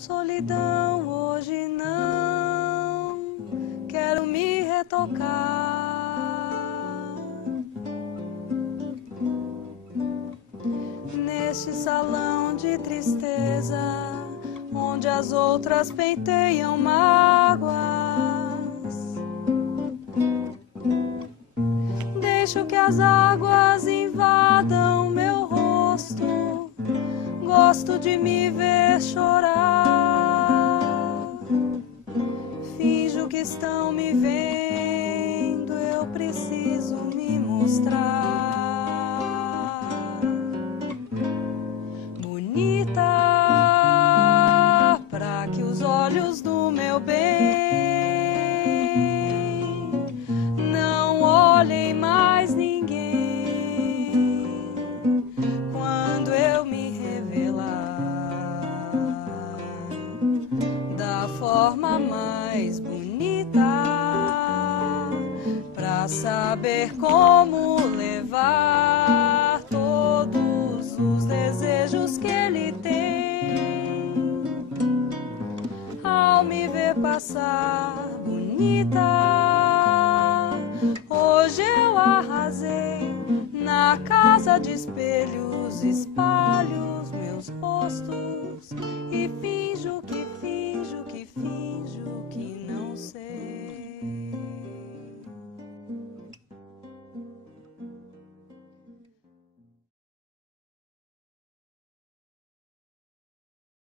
Solidão, hoje não quero me retocar. Neste salão de tristeza, onde as outras penteiam mágoas, deixo que as águas invadam meu rosto. Gosto de me ver chorar. Finjo que estão me vendo, eu preciso me mostrar bonita, pra que os olhos do meu bem não olhem mais ninguém. Quando eu me da forma mais bonita, pra saber como levar todos os desejos que ele tem. Ao me ver passar bonita, hoje eu arrasei. Na casa de espelhos espalho os meus rostos e finjo